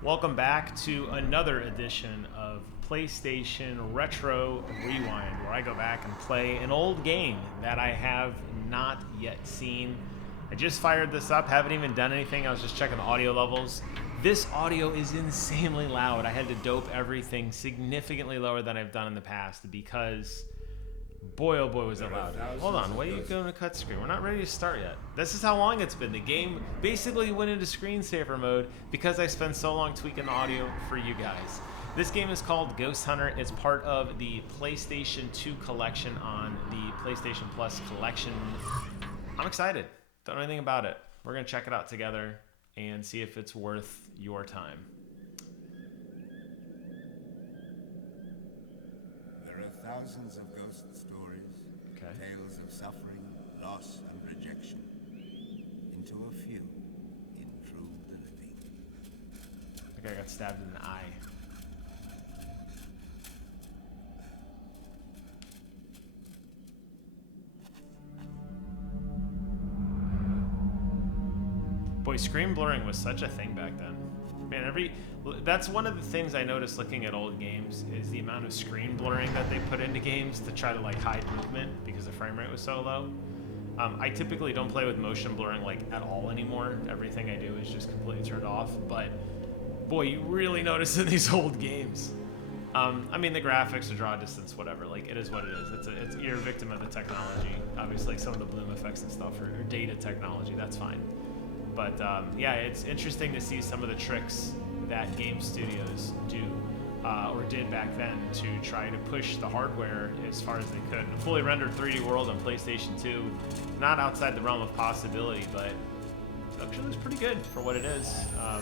Welcome back to another edition of PlayStation Retro Rewind, where I go back and play an old game that I have not yet seen. I just fired this up, haven't even done anything. I was just checking the audio levels. This audio is insanely loud. I had to dope everything significantly lower than I've done in the past because boy, oh boy, was it loud. Hold on, why are you going to cut screen? We're not ready to start yet. This is how long it's been. The game basically went into screensaver mode because I spent so long tweaking the audio for you guys. This game is called Ghosthunter. It's part of the PlayStation 2 collection on the PlayStation Plus collection. I'm excited. Don't know anything about it. We're going to check it out together and see if it's worth your time. There are thousands of ghost stories, tales of suffering, loss, and rejection. Into a few, intrude the living. I think I got stabbed in the eye. Boy, screen blurring was such a thing back then. Man, that's one of the things I noticed looking at old games is the amount of screen blurring that they put into games to try to like hide movement because the frame rate was so low. I typically don't play with motion blurring like at all anymore. Everything I do is just completely turned off. But boy, you really notice in these old games. I mean, the graphics, the draw distance, whatever. Like it is what it is. You're a victim of the technology. Obviously, some of the bloom effects and stuff or data technology. That's fine. But yeah, it's interesting to see some of the tricks that game studios do or did back then to try to push the hardware as far as they could. A fully rendered 3D world on PlayStation 2, not outside the realm of possibility, but it actually looks pretty good for what it is. All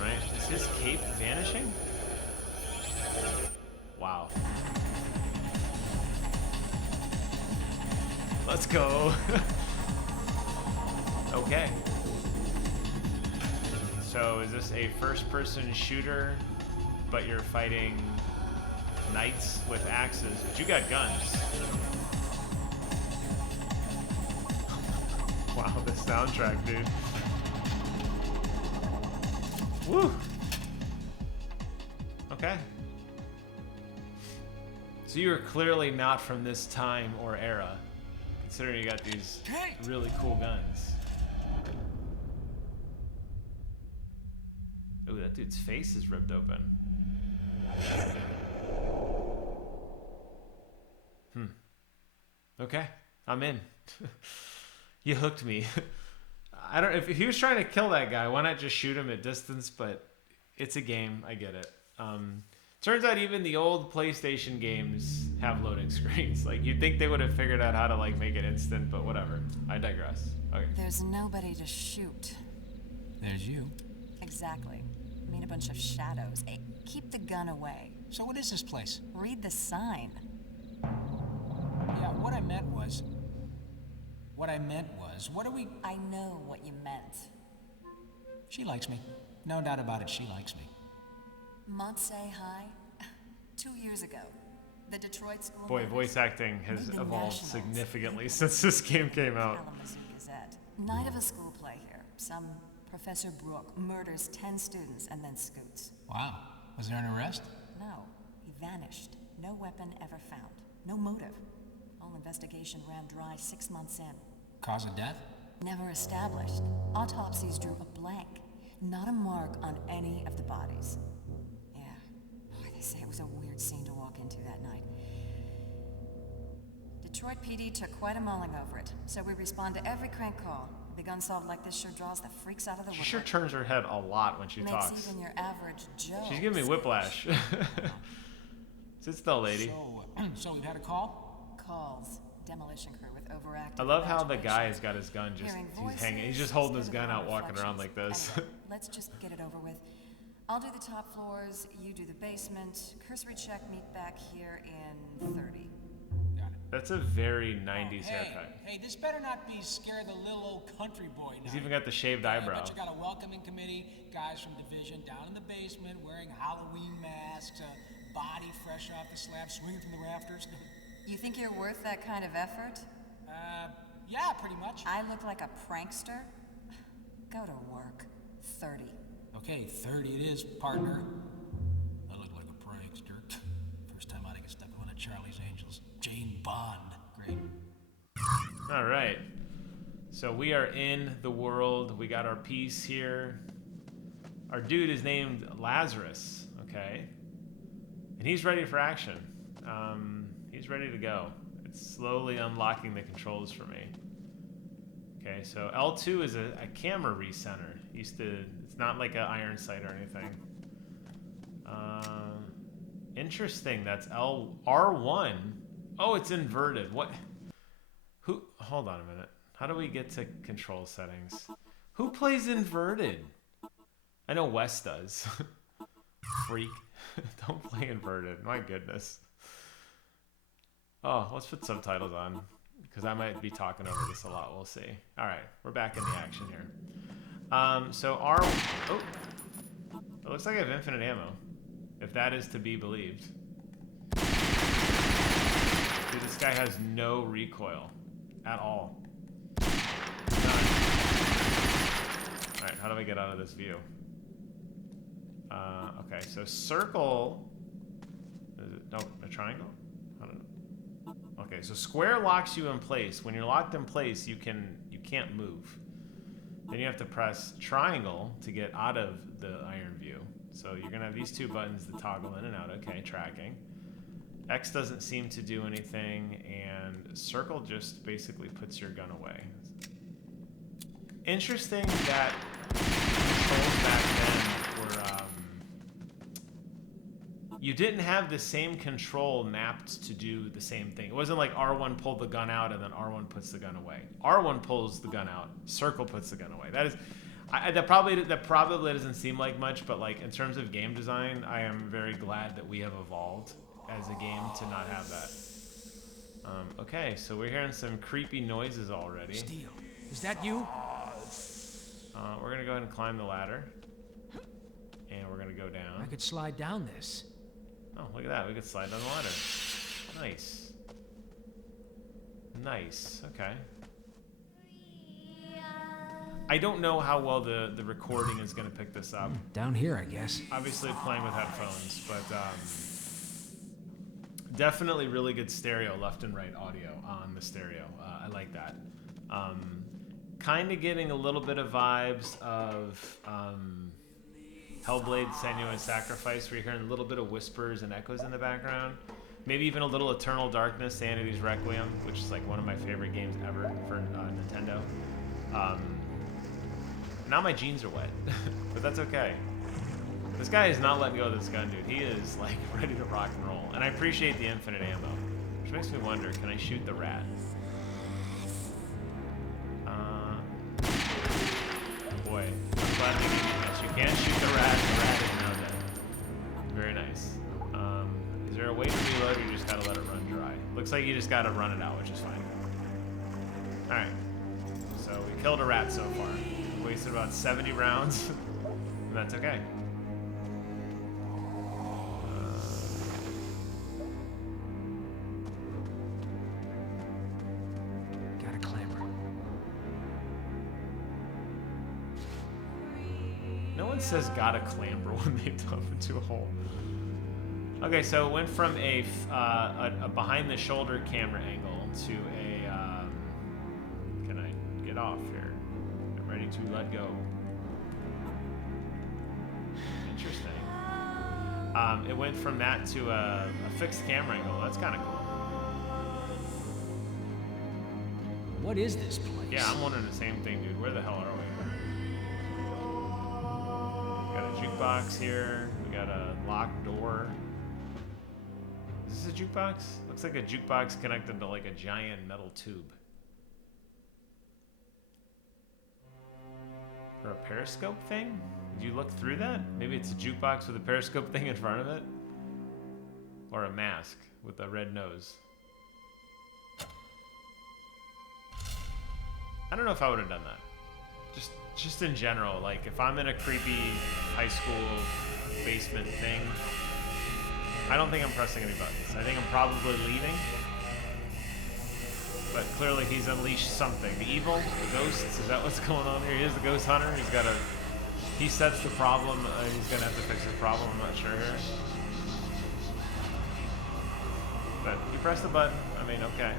right, is his cape vanishing? Wow. Let's go. Okay. So is this a first-person shooter, but you're fighting knights with axes? But you got guns. Wow, the soundtrack, dude. Woo! Okay. So you are clearly not from this time or era, considering you got these really cool guns. Ooh, that dude's face is ripped open. Okay, I'm in. You hooked me. I don't. If he was trying to kill that guy, why not just shoot him at distance? But it's a game. I get it. Turns out even the old PlayStation games have loading screens. Like you'd think they would have figured out how to like make it instant, but whatever. I digress. Okay. There's nobody to shoot. There's you. Exactly. I mean, a bunch of shadows. Hey, keep the gun away. So what is this place? Read the sign. Yeah, what I meant was, what do we... I know what you meant. She likes me. No doubt about it, she likes me. Montse High? 2 years ago, the Detroit School... Boy, voice acting has evolved significantly since this game came out. Kalamazoo Gazette. Night of a school play here. Some Professor Brooke murders 10 students and then scoots. Wow. Was there an arrest? No. He vanished. No weapon ever found. No motive. All investigation ran dry 6 months in. Cause of death? Never established. Autopsies drew a blank. Not a mark on any of the bodies. Yeah. Boy, they say it was a weird scene to walk into that night. Detroit PD took quite a mulling over it, so we respond to every crank call. A big unsolved like this sure draws the freaks out of the woodwork. She sure turns her head a lot when she talks. Makes even your average Joe. She's giving me whiplash. Sit still, lady. So we've had a call? Calls. Demolition crew with overactive. I love how the guy has got his gun he's hanging. He's just holding his gun out, walking around like this. Anyway, let's just get it over with. I'll do the top floors, you do the basement. Cursory check, meet back here in 30. Got it. That's a very 90s haircut. Hey, this better not be Scare the Little Old Country Boy now. He's even got the shaved eyebrow. I bet you got a welcoming committee, guys from Division down in the basement wearing Halloween masks, body fresh off the slab, swinging from the rafters. You think you're worth that kind of effort? Yeah, pretty much. I look like a prankster? Go to work. 30. Okay, 30 it is, partner. I look like a prankster. First time I get stuck in one of Charlie's Angels. Jane Bond. Great. All right. So we are in the world. We got our piece here. Our dude is named Lazarus, okay? And he's ready for action. He's ready to go. It's slowly unlocking the controls for me. Okay, so L2 is a camera recenter. It's not like an iron sight or anything. Interesting, that's R1. Oh, it's inverted. What? Hold on a minute. How do we get to control settings? Who plays inverted? I know Wes does. Freak. Don't play inverted. My goodness. Oh, let's put subtitles on, because I might be talking over this a lot. We'll see. All right, we're back in the action here. So it looks like I have infinite ammo, if that is to be believed. Dude, this guy has no recoil at all. None. All right, how do I get out of this view? Okay, so circle. Is it, no, a triangle? I don't know. Okay, so square locks you in place. When you're locked in place, you can't move. Then you have to press triangle to get out of the iron view. So you're gonna have these two buttons to toggle in and out. Okay, tracking. X doesn't seem to do anything, and circle just basically puts your gun away. Interesting that controls back then were you didn't have the same control mapped to do the same thing. It wasn't like R1 pulled the gun out and then R1 puts the gun away. R1 pulls the gun out, circle puts the gun away. That probably doesn't seem like much, but like in terms of game design, I am very glad that we have evolved as a game to not have that. Okay, so we're hearing some creepy noises already. Steel, is that you? We're gonna go ahead and climb the ladder, and we're gonna go down. I could slide down this. Oh, look at that! We could slide down the ladder. Nice. Nice. Okay. I don't know how well the recording is gonna pick this up. Down here, I guess. Obviously playing with headphones, but definitely really good stereo, left and right audio on the stereo. I like that. Kind of getting a little bit of vibes of Hellblade: Senua's Sacrifice, where you're hearing a little bit of whispers and echoes in the background. Maybe even a little Eternal Darkness, Sanity's Requiem, which is like one of my favorite games ever for Nintendo. Now my jeans are wet, but that's okay. This guy is not letting go of this gun, dude. He is like ready to rock and roll. And I appreciate the infinite ammo, which makes me wonder, can I shoot the rat? Boy, I'm glad they gave me this. You can't shoot the rat is now dead. Very nice. Is there a way to reload, or you just gotta let it run dry? Looks like you just gotta run it out, which is fine. Alright. So we killed a rat so far. We wasted about 70 rounds, and that's okay. Gotta clamber. No one says gotta clamber when they dump into a hole. Okay, so it went from a behind-the-shoulder camera angle to a, can I get off here? I'm ready to let go. Interesting. It went from that to a fixed camera angle. That's kind of cool. What is this place? Yeah, I'm wondering the same thing, dude. Where the hell are we? We got a jukebox here. We got a locked door. Is this a jukebox? Looks like a jukebox connected to like a giant metal tube. Or a periscope thing? Did you look through that? Maybe it's a jukebox with a periscope thing in front of it? Or a mask with a red nose. I don't know if I would have done that. Just in general, like if I'm in a creepy high school basement thing, I don't think I'm pressing any buttons. I think I'm probably leaving. But clearly he's unleashed something. The evil? The ghosts? Is that what's going on here? He is the Ghosthunter. He's got a he sets the problem, he's gonna have to fix the problem. I'm not sure here. But you press the button. I mean, okay.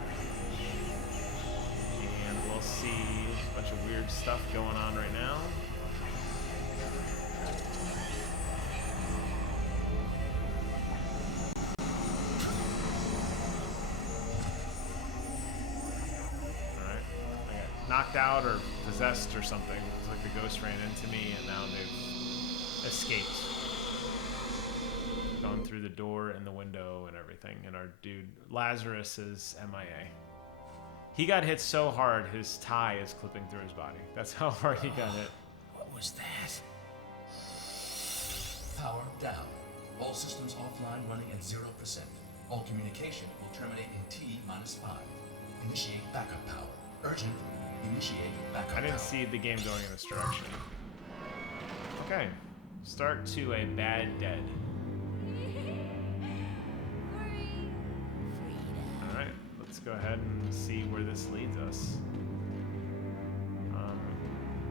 And we'll see a bunch of weird stuff going on right now. Knocked out or possessed or something. It's like the ghost ran into me and now they've escaped. Gone through the door and the window and everything. And our dude, Lazarus, is MIA. He got hit so hard, his tie is clipping through his body. That's how hard he got hit. What was that? Power down. All systems offline running at 0%. All communication will terminate in T-5. Initiate backup power. Urgent. Initiate backup I didn't power. see the game going in this direction. Okay. Start to a bad dead. Alright, let's go ahead and see where this leads us.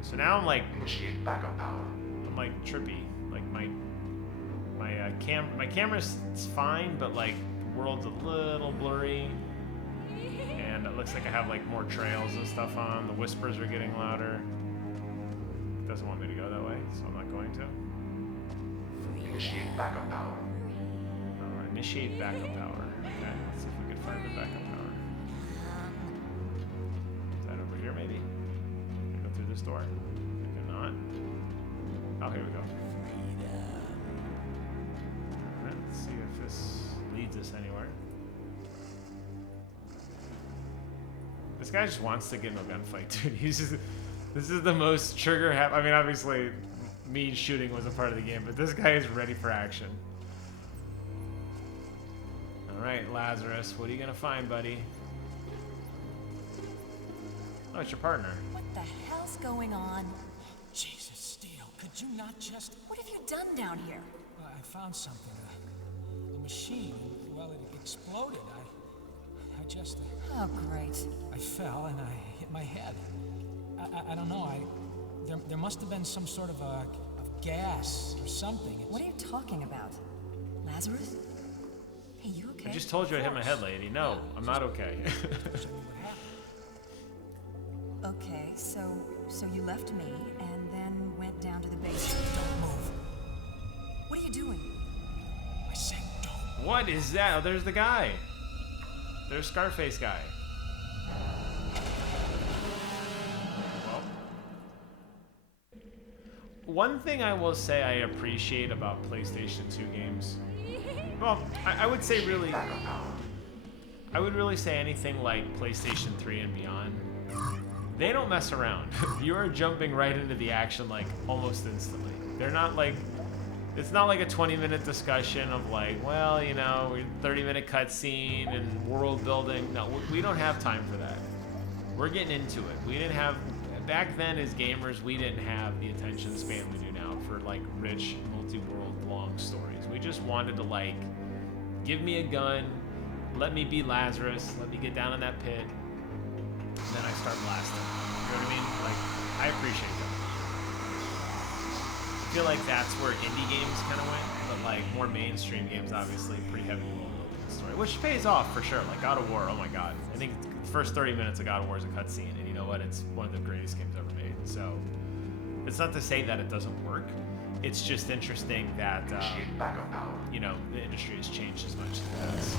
So now I'm like... Initiate backup power. I'm like trippy. Like my camera's fine, but like the world's a little blurry. And it looks like I have like more trails and stuff on. The whispers are getting louder. It doesn't want me to go that way, so I'm not going to. Initiate backup power. Initiate backup power. Okay, let's see if we can find the backup power. Is that over here maybe? Can I go through this door? Maybe not. Oh, here we go. Alright, let's see if this leads us anywhere. This guy just wants to get in a gunfight, dude. He's just, this is the most trigger happy. I mean, obviously, me shooting was a part of the game, but this guy is ready for action. All right, Lazarus, what are you gonna find, buddy? Oh, it's your partner. What the hell's going on? Jesus, Steele, could you not just... What have you done down here? Well, I found something. The machine, well, it exploded. I just... Oh, great. I fell and I hit my head. I don't know, there must have been some sort of gas or something. What are you talking about? Lazarus? Hey, you okay? I just told you I hit my head, lady. No, I'm not okay. Okay, so you left me and then went down to the basement. Don't move. What are you doing? I said don't. What is that? Oh, there's the guy. There's Scarface guy. Well, one thing I will say I appreciate about PlayStation 2 games, well, I would say really, I would really say anything like PlayStation 3 and beyond, they don't mess around. You are jumping right into the action like almost instantly. They're not like, it's not like a 20-minute discussion of like, well, you know, 30-minute cutscene and world building. No, we don't have time for that. We're getting into it. We didn't have, back then as gamers, we didn't have the attention span we do now for like rich, multi-world long stories. We just wanted to like, give me a gun, let me be Lazarus, let me get down in that pit, and then I start blasting. You know what I mean? Like, I appreciate that. I feel like that's where indie games kind of went, but like more mainstream games, obviously, pretty heavy world building story, which pays off for sure. Like God of War, oh my God, I think the first 30 minutes of God of War is a cutscene, and you know what? It's one of the greatest games ever made. So it's not to say that it doesn't work. It's just interesting that you know the industry has changed as much as it has.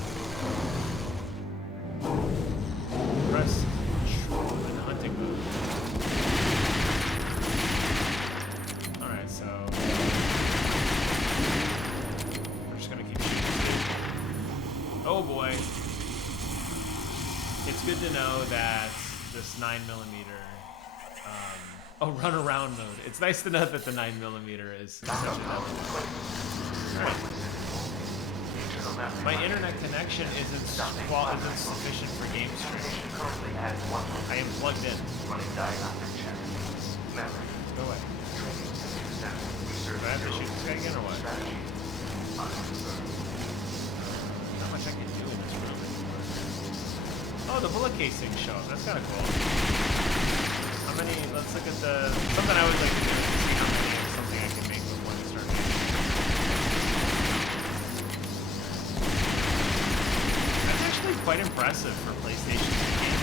Press Control in hunting mode. So we're just gonna keep shooting. Oh boy. It's good to know that this 9mm run around mode. It's nice to know that the 9mm is such a Alright. My internet connection isn't sufficient for game streaming. I am plugged in. Go away. Do I have to shoot this guy again or what? Not much I can do in this room. Oh, the bullet casings show up. That's kind of cool. How many? Let's look at the. Something I always like to do is see how many of something I quite impressive for PlayStation games.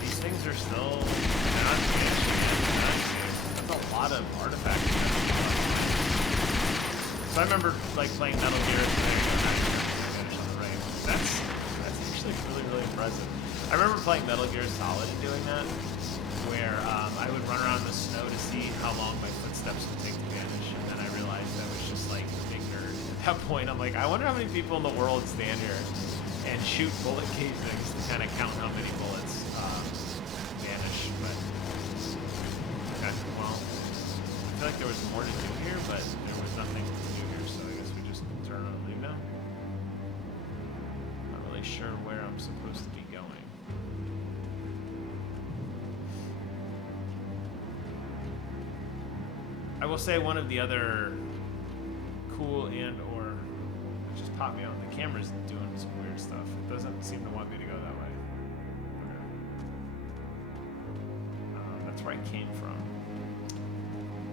These things are still not finished. That's a lot of artifacts. So I remember like playing Metal Gear That's actually really, really impressive. I remember playing Metal Gear Solid and doing that, where I would run around the snow to see how long my footsteps would take to vanish, and then I realized I was just like a big nerd. At that point, I'm like, I wonder how many people in the world stand here and shoot bullet casings to kind of count how many bullets vanish. But okay, well, I feel like there was more to do here, but there was nothing to do here, so I guess we just turn around and leave now. Not really sure where I'm supposed to be going. I will say one of the other cool and or just popped me out. The camera's doing some weird stuff. It doesn't seem to want me to go that way. Okay. That's where I came from.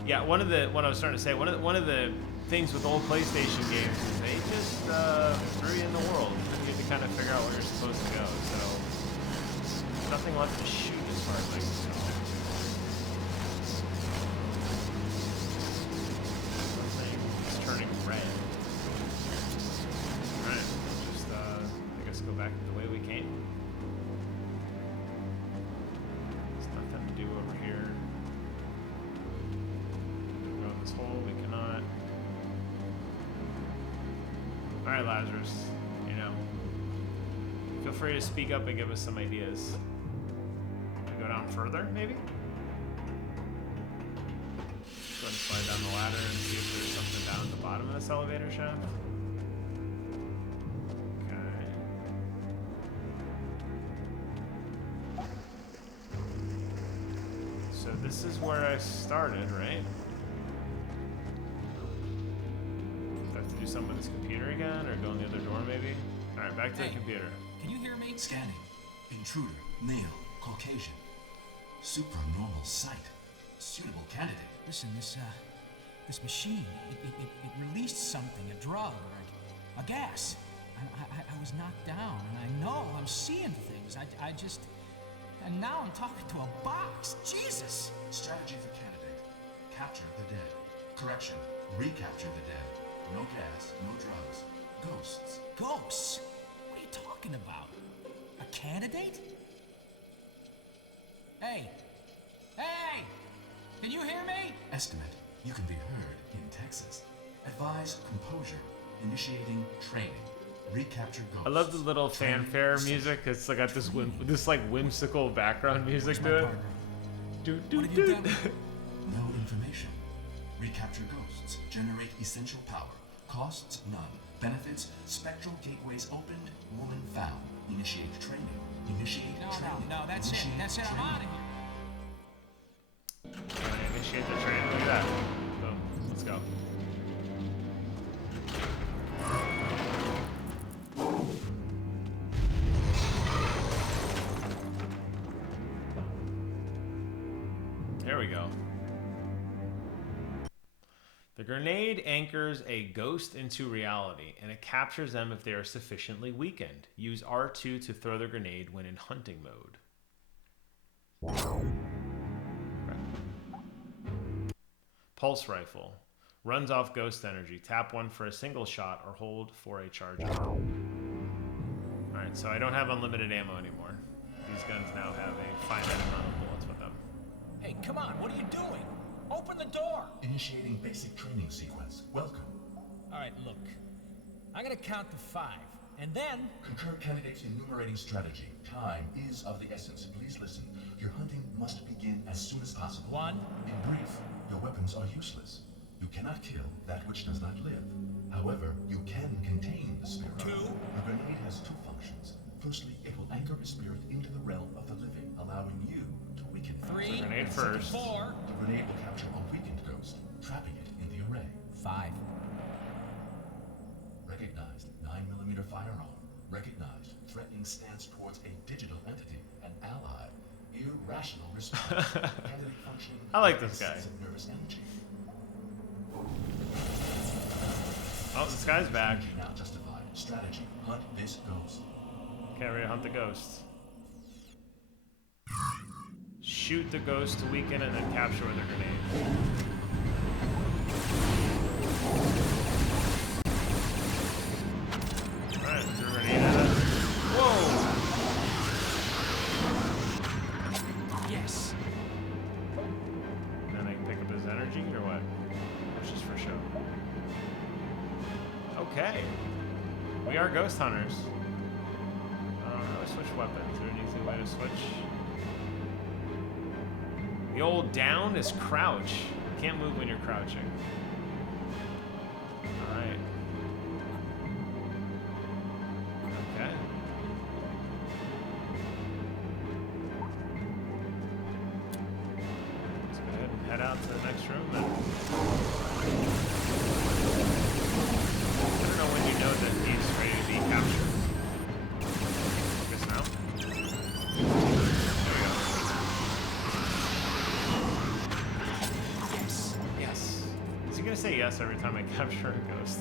Yeah, what I was starting to say, one of the things with old PlayStation games is they just threw you in the world. You get to kind of figure out where you're supposed to go. So there's nothing left to shoot as far as I can tell. Turning red. Alright, just I guess go back the way we came. There's nothing to do over here. Go in this hole, we cannot. Alright, Lazarus, you know. Feel free to speak up and give us some ideas. Go down further, maybe? Go ahead and slide down the ladder and see if there's something down at the bottom of this elevator shaft. Okay. So this is where I started, right? Do I have to do something with this computer again, or go in the other door maybe? Alright, back to the computer. Can you hear me? Scanning. Intruder. Male. Caucasian. Supernormal sight. Suitable candidate. Listen, this machine, it released something, a drug or a gas. I was knocked down, and I know I'm seeing things. I just, and now I'm talking to a box. Jesus! Strategy for candidate. Capture the dead. Correction. Recapture the dead. No gas, no drugs. Ghosts. Ghosts? What are you talking about? A candidate? Hey! Hey! Can you hear me? Estimate. You can be heard in Texas. Advise composure. Initiating training. Recapture ghosts. I love the little fanfare music. It's like got this like whimsical background music to it. No information. Recapture ghosts. Generate essential power. Costs none. Benefits. Spectral gateways opened. Woman found. Initiate training. Initiate training. No, that's it. That's it. I'm out of here. Initiate the training. Look at that. Boom. Let's go. There we go. The grenade anchors a ghost into reality, and it captures them if they are sufficiently weakened. Use R2 to throw the grenade when in hunting mode. Pulse rifle. Runs off ghost energy. Tap 1 for a single shot or hold for a charge. Alright, so I don't have unlimited ammo anymore. These guns now have a finite amount of bullets with them. Hey, come on, what are you doing? Open the door! Initiating basic training sequence. Welcome. Alright, look. I'm gonna count to 5, and then... Concur candidates enumerating strategy. Time is of the essence. Please listen. Your hunting must begin as soon as possible. 1. In brief, your weapons are useless. You cannot kill that which does not live. However, you can contain the spirit. 2. The grenade has 2 functions. Firstly, it will anchor a spirit into the realm of the living, allowing you to weaken it. 3. Grenade first. 4. The grenade will capture a weakened ghost, trapping it in the array. 5. Recognized. 9mm firearm. Recognized. Threatening stance towards a digital entity, an ally. Irrational response. Candidate functioning. I like this guy. Nervous energy. Oh, this guy's back. Now justified. Strategy. Hunt this ghost. Okay, ready to hunt the ghosts. Shoot the ghost to weaken and then capture with a grenade. Alright, let's throw a grenade at it. Whoa! Yes. And then I can pick up his energy or what? That's just for show. Okay. We are ghost hunters. How do I switch weapons? Is there an easy way to switch? The old down is crouch. You can't move when you're crouching. Alright. Okay. Let's go ahead and head out to the next room then. I don't know when you know that he's ready to be captured. Focus now. There we go. Yes. Yes. Is he gonna say yes every time I capture a ghost?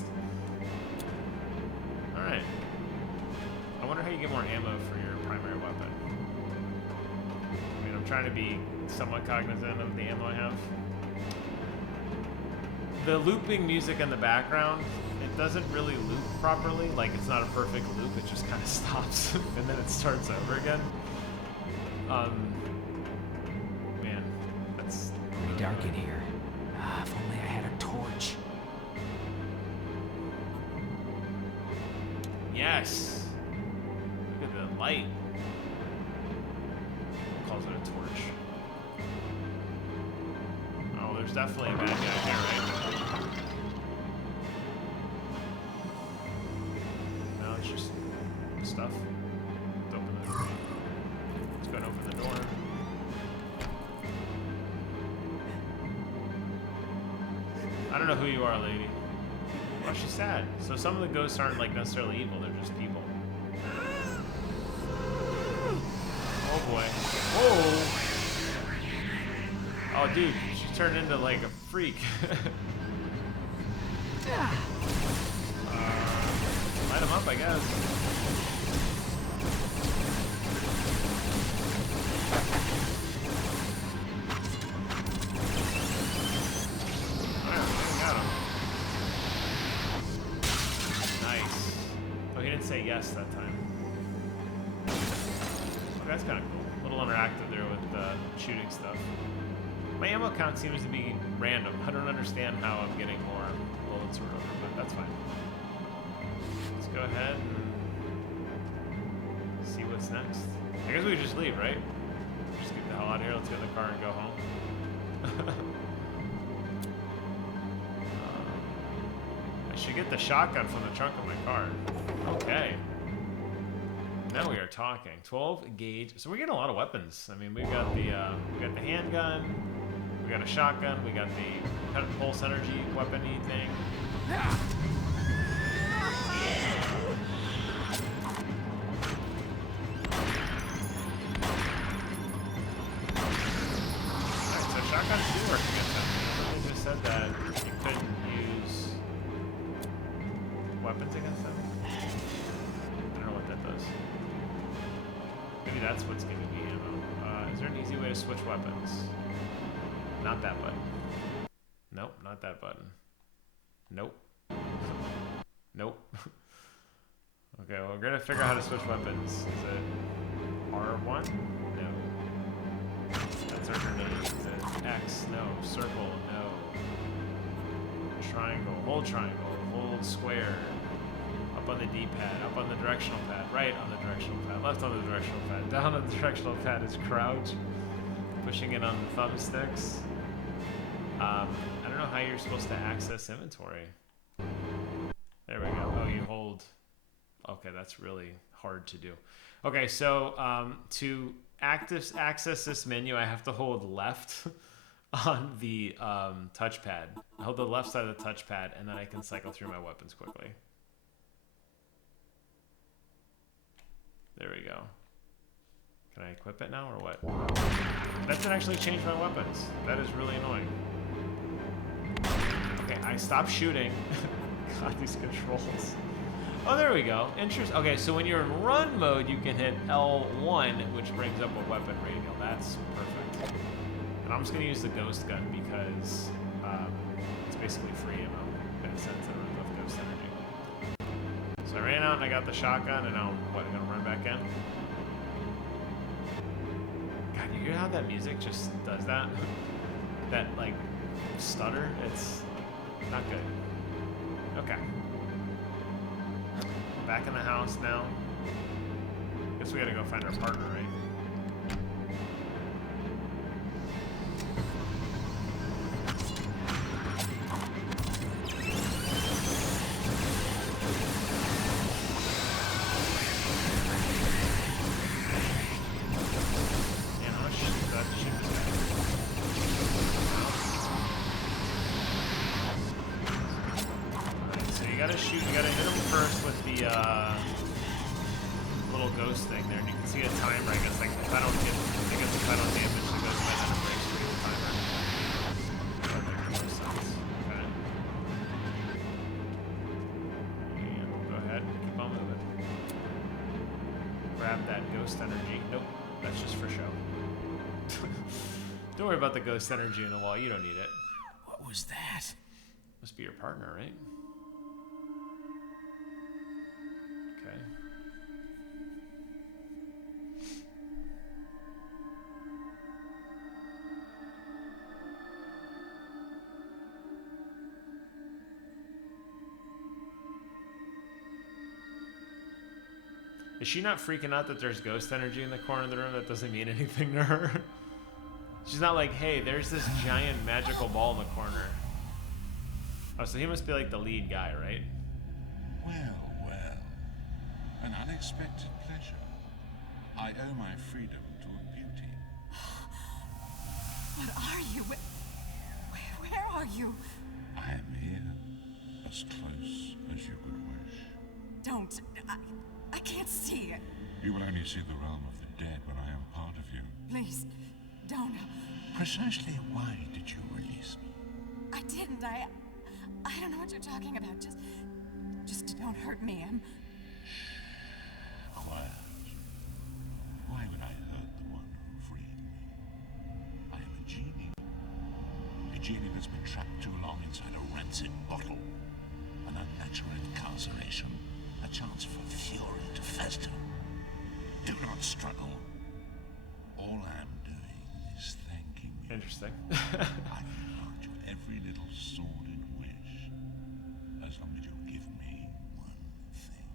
Alright. I wonder how you get more ammo for your primary weapon. I mean, I'm trying to be somewhat cognizant of the ammo I have. The looping music in the background, it doesn't really loop properly. Like, it's not a perfect loop, it just kind of stops and then it starts over again. Man, that's Pretty dark in here. Ah, if only I had a torch. Yes. Look at the light. Who calls it a torch? Oh, there's definitely a bad guy here, right? No, it's just stuff. Let's open the door. Let's go and open the door. I don't know who you are, lady. Oh, she's sad. So some of the ghosts aren't like necessarily evil, they're just people. Oh boy. Whoa! Oh dude, she turned into like a freak. Light him up, I guess. Say yes that time. Okay, that's kind of cool. A little interactive there with shooting stuff. My ammo count seems to be random. I don't understand how I'm getting more bullets or whatever, but that's fine. Let's go ahead and see what's next. I guess we just leave, right? Just get the hell out of here. Let's get in the car and go home. I should get the shotgun from the trunk of my car. Okay. Now we are talking. 12 gauge. So we're getting a lot of weapons. I mean, we got the handgun, we got a shotgun, we got the pulse energy weapon-y thing. Alright, so shotguns do work against them. They just said that you couldn't use weapons against them. I don't know what that does. Maybe that's what's giving me ammo. Is there an easy way to switch weapons? Not that button. Nope, not that button. Nope. Nope. Okay, well, we're gonna figure out how to switch weapons. Is it R1? No. That's our grenade. Is it X? No. Circle? No. Triangle. Hold triangle. Hold square. Up on the D-pad, up on the directional pad, right on the directional pad, left on the directional pad, down on the directional pad is crouch, pushing it on the thumbsticks. I don't know how you're supposed to access inventory. There we go. Oh, you hold. Okay, that's really hard to do. Okay, so to access this menu, I have to hold left on the touchpad. I hold the left side of the touchpad, and then I can cycle through my weapons quickly. There we go. Can I equip it now, or what? That didn't actually change my weapons. That is really annoying. Okay, I stopped shooting. God, these controls. Oh, there we go. Interesting. Okay, so when you're in run mode, you can hit L1, which brings up a weapon radial. That's perfect. And I'm just going to use the ghost gun because it's basically free ammo in a sense that runs off ghost energy. So I ran out and I got the shotgun, and now what? I'm going to run back in? God, you hear how that music just does that? That, like, stutter? It's not good. Okay. Back in the house now. Guess we gotta go find our partner, right? Man, how much shit do I have to shoot this guy? Alright, so you gotta shoot, you gotta hit him first with the little ghost thing there, and you can see a timer. I guess like if I don't damage, the ghost might end up breaks through the timer. That makes more sense. Okay. And we'll go ahead and keep on moving. Grab that ghost energy. Nope, that's just for show. Don't worry about the ghost energy in the wall. You don't need it. What was that? Must be your partner, right? Okay. Is she not freaking out that there's ghost energy in the corner of the room? That doesn't mean anything to her. She's not like, hey, there's this giant magical ball in the corner. Oh, so he must be like the lead guy, right? Well, well. An unexpected pleasure. I owe my freedom to a beauty. What are you? Where are you? I am here, as close as you could wish. Don't. I can't see it. You will only see the realm of the dead when I am part of you. Please, don't. Precisely why did you release me? I didn't. I don't know what you're talking about. Just don't hurt me. Quiet. Why would I hurt the one who freed me? I am a genie. A genie that's been trapped too long inside a rancid bottle. An unnatural incarceration. A chance for fury to fester. Do not struggle. All I'm doing is thanking you. Interesting. I can grant you every little sordid wish, as long as you give me one thing.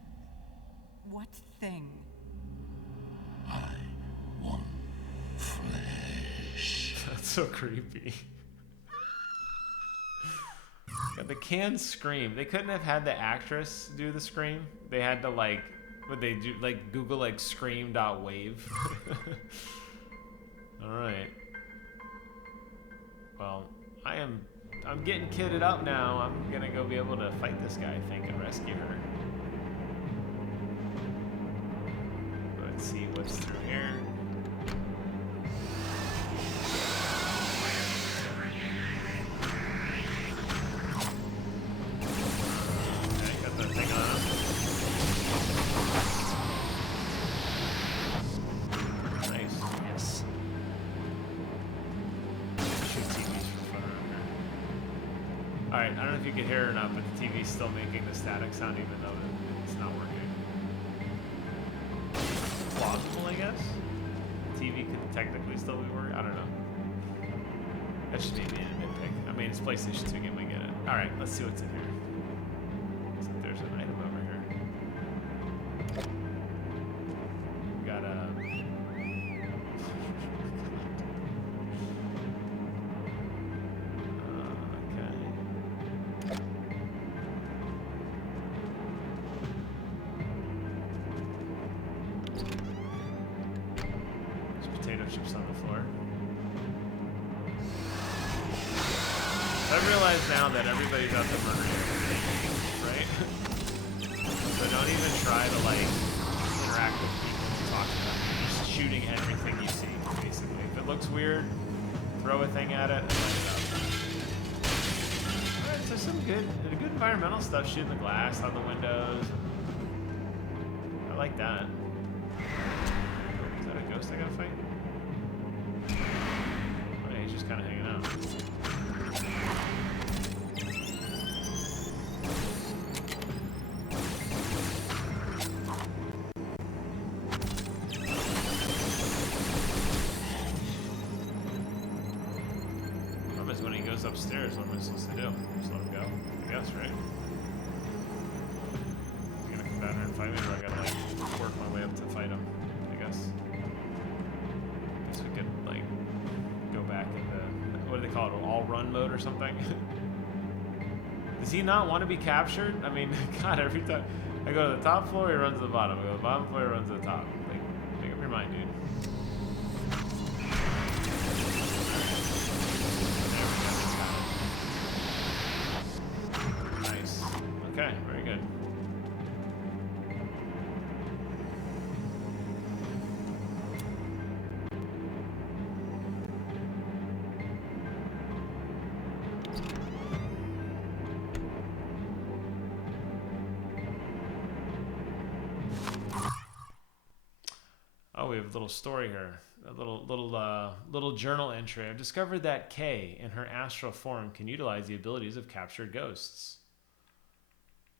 What thing? I want flesh. That's so creepy. God, the canned scream. They couldn't have had the actress do the scream. They had to like, would they do like Google like scream.wave? All right. Well, I'm getting kitted up now. I'm gonna go be able to fight this guy, I think, and rescue her. Let's see what's through here. Okay, got that thing on him. Nice. Yes. Shoot TVs from far around here. Alright, I don't know if you can hear it or not, but the TV's still making the static sound even though it's not working. Plausible, I guess? The TV could technically still be working. I don't know. That just made me a nitpick. I mean, it's PlayStation 2 game, we get it. Alright, let's see what's in here. Looks like there's an item over here. We got a... chips on the floor. I realize now that everybody's out to murder you, right? So don't even try to like interact with people and talk to them. You're just shooting everything you see, basically. If it looks weird, throw a thing at it and light it up. Alright, so there's some good environmental stuff, shooting the glass on the windows. I like that. Is that a ghost I gotta fight? Oh, yeah, he's just kind of hanging out. Upstairs, what am I supposed to do? Just let him go? I guess, right? You gonna come down here and fight me, or I gotta like work my way up to fight him? I guess. Guess we could like go back into, what do they call it? All run mode or something? Does he not want to be captured? I mean, God, every time I go to the top floor, he runs to the bottom. I go to the bottom floor, he runs to the top. Like, make up your mind, dude. Okay, very good. Oh, we have a little story here. A little journal entry. I've discovered that Kay, in her astral form, can utilize the abilities of captured ghosts.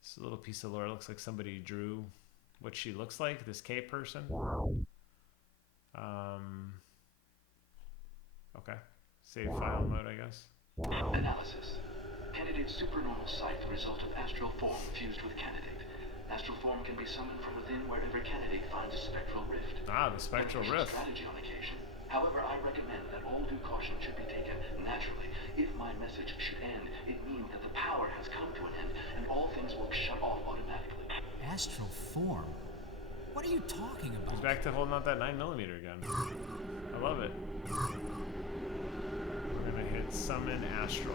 This little piece of lore looks like somebody drew what she looks like, this K person. Okay. Save file mode, I guess. Analysis. Candidate supernormal sight, the result of astral form fused with candidate. Astral form can be summoned from within wherever candidate finds a spectral rift. Ah, the spectral rift. Strategy on occasion. However, I recommend that all due caution should be taken naturally. If my message should end, it means that the power has come to an end, and all things will shut off automatically. Astral form? What are you talking about? He's back to holding out that 9mm gun. I love it. We're gonna hit summon astral.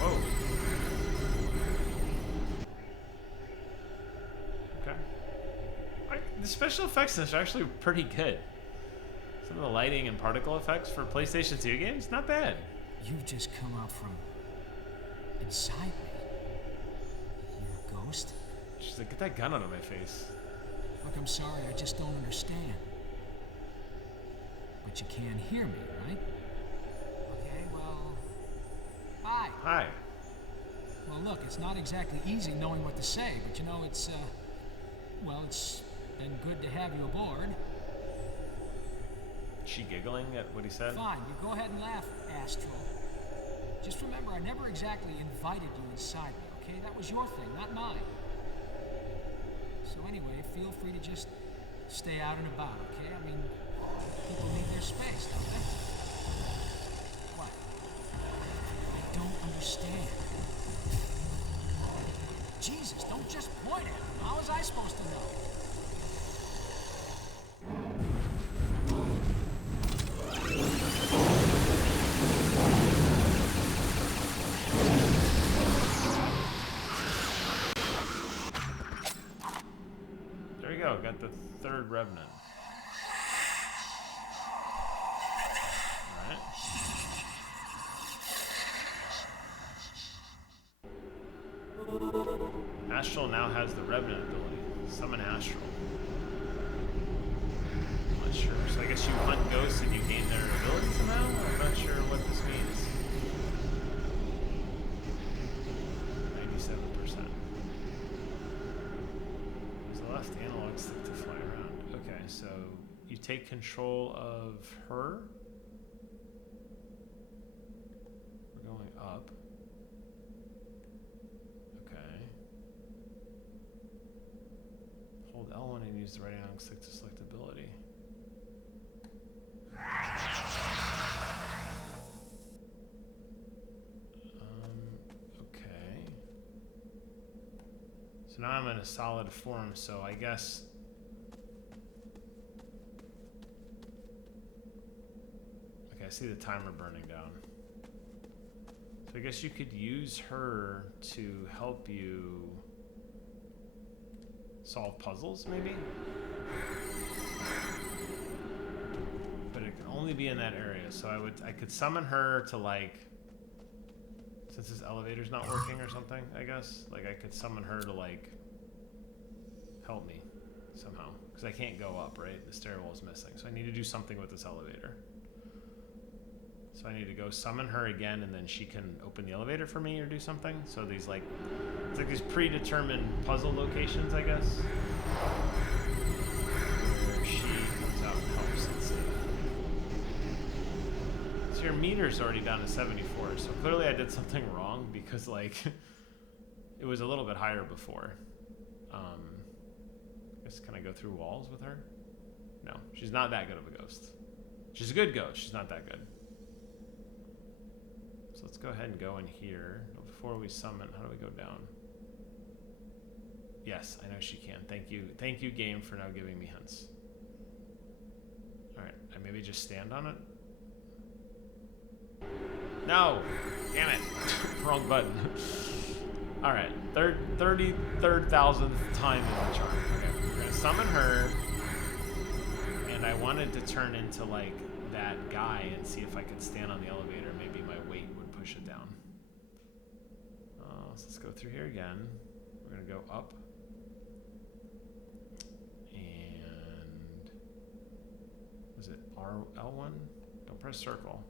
Whoa. Okay. The special effects in this are actually pretty good. Some of the lighting and particle effects for PlayStation 2 games, not bad. You've just come out from inside me. You're a ghost? She's like, get that gun out of my face. Look, I'm sorry, I just don't understand. But you can hear me, right? Okay, well... Hi. Hi. Well, look, it's not exactly easy knowing what to say, but you know, it's, well, it's been good to have you aboard. She giggling at what he said? Fine, you go ahead and laugh, Astral. Just remember, I never exactly invited you inside me, okay? That was your thing, not mine. So anyway, feel free to just stay out and about, okay? I mean, people need their space, don't they? What? I don't understand. Jesus, don't just point at me. How was I supposed to know? Got the third Revenant. Alright. Astral now has the Revenant ability. Summon Astral. I'm not sure. So I guess you hunt ghosts and you gain their ability somehow? I'm not sure what this means. 97%. Left analog stick to fly around. Okay, so you take control of her. We're going up. Okay. Hold L1 and use the right analog stick to select ability. Okay. So now I'm in a solid form, so I guess... Okay, I see the timer burning down. So I guess you could use her to help you solve puzzles, maybe? But it can only be in that area. So I could summon her to like, since this elevator's not working or something, I guess. Like I could summon her to like help me somehow. Because I can't go up, right? The stairwell's missing. So I need to do something with this elevator. So I need to go summon her again, and then she can open the elevator for me or do something. So these like, it's like these predetermined puzzle locations, I guess. Where she comes out and helps instead. So your meter's already down to 74. So clearly I did something wrong because like, it was a little bit higher before. I guess can I go through walls with her? No, she's not that good of a ghost. She's a good ghost. She's not that good. So let's go ahead and go in here. Before we summon, how do we go down? Yes, I know she can. Thank you. Thank you, game, for now giving me hints. Alright, I maybe just stand on it? No! Damn it! Wrong button. Alright, 33,000th time in the charm. Okay, we're gonna summon her. And I wanted to turn into, like, that guy and see if I could stand on the elevator. Maybe my weight would push it down. So let's go through here again. We're gonna go up. And was it L1? Don't press circle.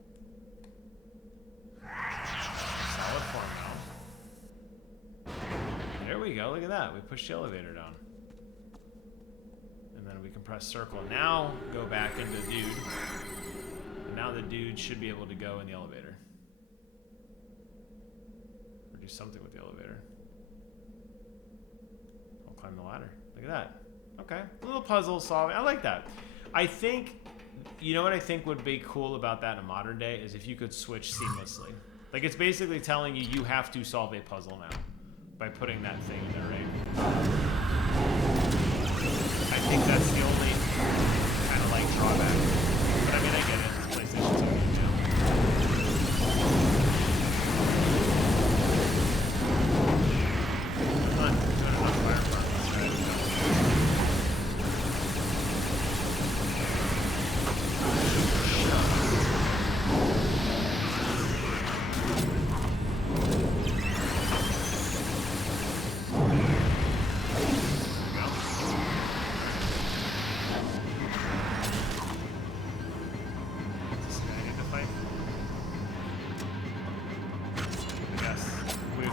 Solid form now. There we go, look at that. We pushed the elevator down. And then we can press circle. Now go back into dude. And now the dude should be able to go in the elevator. Or do something with the elevator. I'll climb the ladder. Look at that. Okay, a little puzzle solving. I like that. I think, you know what I think would be cool about that in a modern day is if you could switch seamlessly. Like it's basically telling you have to solve a puzzle now by putting that thing in there, right? I think that's the only kind of like drawback. But I mean, I get it. It's PlayStation 2 game now. I'm not doing enough fire departments, right?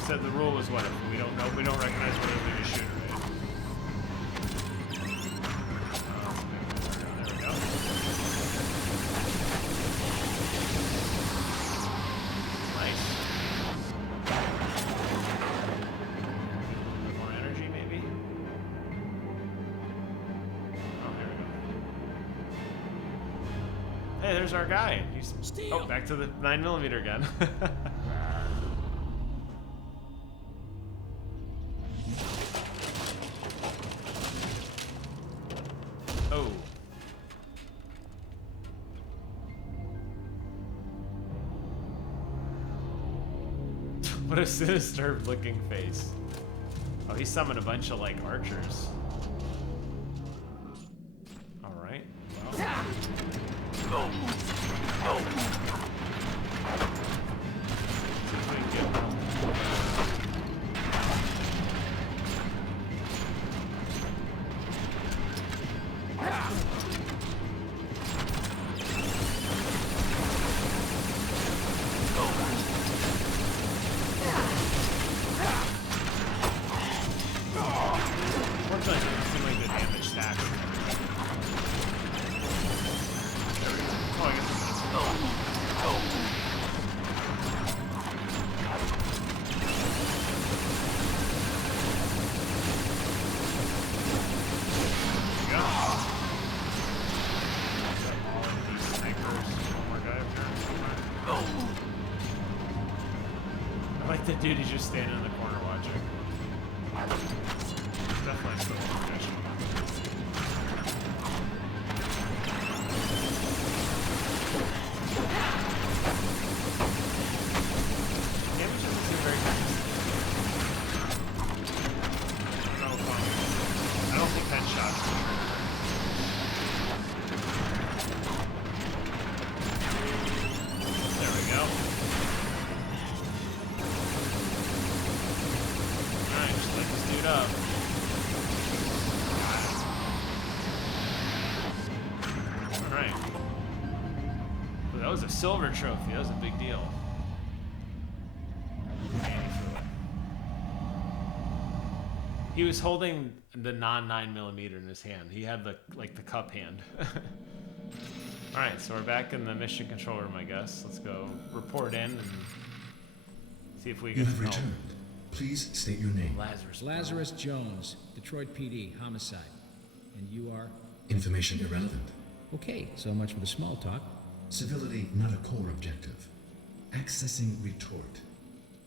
Said the rule was what? If we don't know, we don't recognize whether we just shoot, right? There we go. Nice. More energy, maybe? Oh, here we go. Hey, there's our guy. He's oh, back to the 9mm again. What a sinister looking face. Oh, he summoned a bunch of like archers. Alright. Well. Dude, he's just standing in the corner watching. Definitely still in position. Damage doesn't seem very good. No fun. I don't think headshots. Alright. That was a silver trophy. That was a big deal. He was holding the non-9mm in his hand. He had the cup hand. Alright, so we're back in the mission control room, I guess. Let's go report in and see if we can help. You have returned. Please state your name. Lazarus Jones, Detroit PD, homicide. And you are? Information irrelevant. Okay, so much for the small talk. Civility not a core objective. Accessing retort.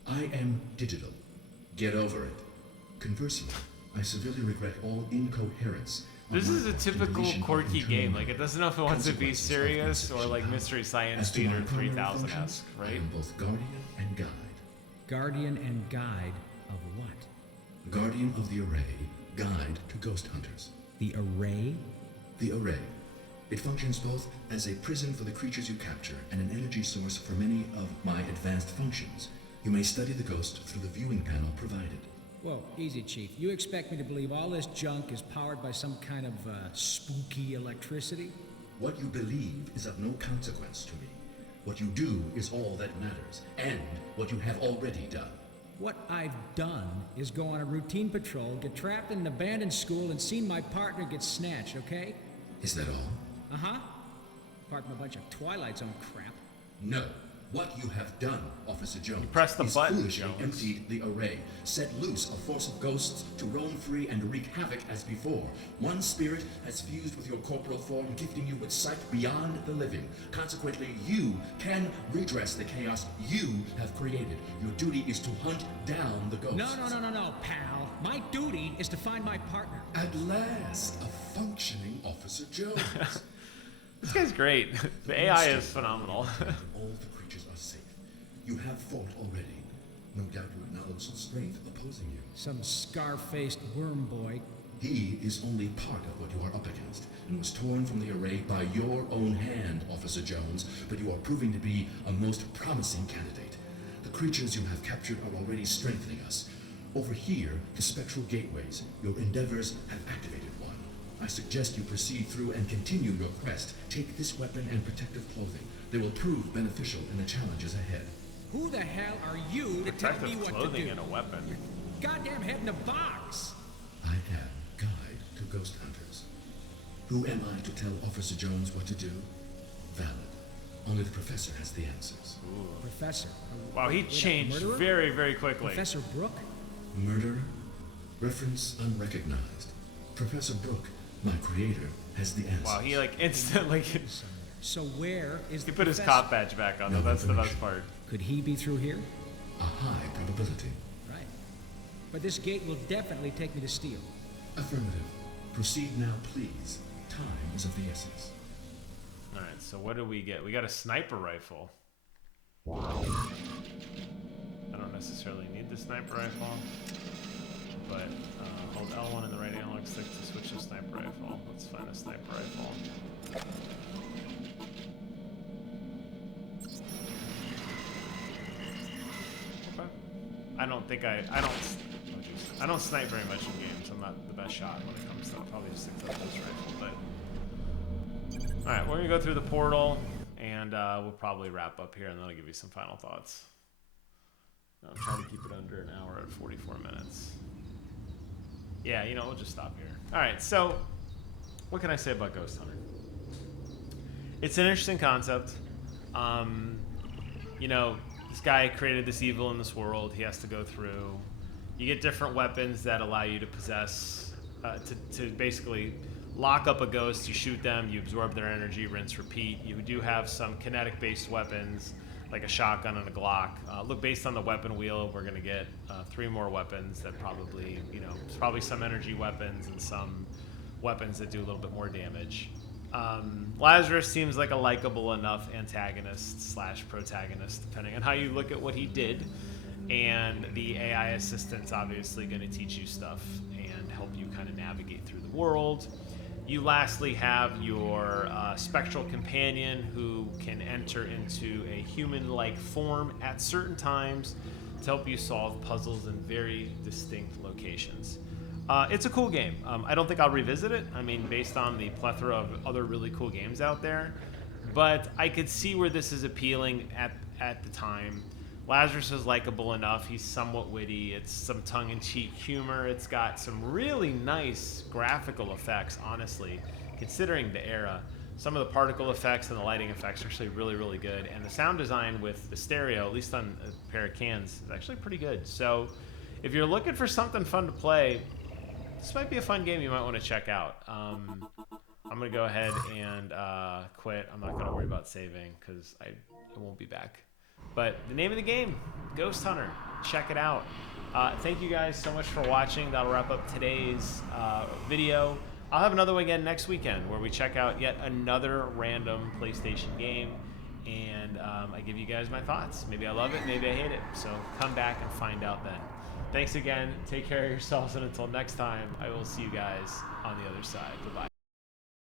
I am digital. Get over it. Conversely, I severely regret all incoherence. This is a typical quirky game. Like, it doesn't know if it wants to be serious or like Mystery Science Theater 3000-esque, right? I am both guardian and guide. Guardian and guide of what? Guardian of the array, guide to ghost hunters. The array? The array. It functions both as a prison for the creatures you capture and an energy source for many of my advanced functions. You may study the ghost through the viewing panel provided. Whoa, easy, Chief. You expect me to believe all this junk is powered by some kind of spooky electricity? What you believe is of no consequence to me. What you do is all that matters, and what you have already done. What I've done is go on a routine patrol, get trapped in an abandoned school, and seen my partner get snatched, okay? Is that all? Uh-huh. Apart from a bunch of Twilight Zone crap. No. What you have done, Officer Jones, you press the is button, foolishly Jones. emptied the array, set loose a force of ghosts to roam free and wreak havoc as before. One spirit has fused with your corporal form, gifting you with sight beyond the living. Consequently, you can redress the chaos you have created. Your duty is to hunt down the ghosts. No, pal. My duty is to find my partner. At last, a functioning Officer Jones. This guy's great. The AI is phenomenal. All the creatures are safe. You have fought already. No doubt you acknowledge the strength opposing you. Some scar-faced worm boy. He is only part of what you are up against, and was torn from the array by your own hand, Officer Jones, but you are proving to be a most promising candidate. The creatures you have captured are already strengthening us. Over here, the spectral gateways. Your endeavors have activated one. I suggest you proceed through and continue your quest. Take this weapon and protective clothing. They will prove beneficial in the challenges ahead. Who the hell are you to tell me what to clothing do? and a weapon. Goddamn head in a box! I am guide to ghost hunters. Who am I to tell Officer Jones what to do? Valid. Only the professor has the answers. Ooh. Professor? Wow, he changed very, very quickly. Professor Brooke? Murderer? Reference unrecognized. Professor Brooke, my creator, has the answers. Wow, he like instantly... So where is he the put his cop badge back on, though. That's the best part. Could he be through here? A high probability. Right. But this gate will definitely take me to Steel. Affirmative. Proceed now, please. Time is of the essence. Alright, so what do we get? We got a sniper rifle. I don't necessarily need the sniper rifle, but hold L1 in the right analog stick to switch to sniper rifle. Let's find a sniper rifle. Okay. I don't snipe very much in games. I'm not the best shot when it comes to it. I'll probably just stick to the pulse rifle, but alright, we're gonna go through the portal and we'll probably wrap up here and then I'll give you some final thoughts. I'm trying to keep it under an hour at 44 minutes. Yeah, you know, we'll just stop here. Alright, so what can I say about Ghosthunter? It's an interesting concept. You know, this guy created this evil in this world. He has to go through. You get different weapons that allow you to possess, to basically lock up a ghost. You shoot them, you absorb their energy, rinse, repeat. You do have some kinetic-based weapons, like a shotgun and a Glock. Look, based on the weapon wheel, we're going to get 3 more weapons that probably, you know, probably some energy weapons and some weapons that do a little bit more damage. Lazarus seems like a likable enough antagonist / protagonist, depending on how you look at what he did. And the AI assistant's obviously going to teach you stuff and help you kind of navigate through the world. You lastly have your spectral companion who can enter into a human-like form at certain times to help you solve puzzles in very distinct locations. It's a cool game. I don't think I'll revisit it. I mean, based on the plethora of other really cool games out there. But I could see where this is appealing at the time. Lazarus is likable enough. He's somewhat witty. It's some tongue-in-cheek humor. It's got some really nice graphical effects, honestly, considering the era. Some of the particle effects and the lighting effects are actually really, really good. And the sound design with the stereo, at least on a pair of cans, is actually pretty good. So if you're looking for something fun to play, this might be a fun game you might want to check out. I'm going to go ahead and quit. I'm not going to worry about saving because I won't be back. But the name of the game, Ghosthunter. Check it out. Thank you guys so much for watching. That'll wrap up today's video. I'll have another one again next weekend where we check out yet another random PlayStation game. And I give you guys my thoughts. Maybe I love it, maybe I hate it. So come back and find out then. Thanks again. Take care of yourselves. And until next time, I will see you guys on the other side. Goodbye.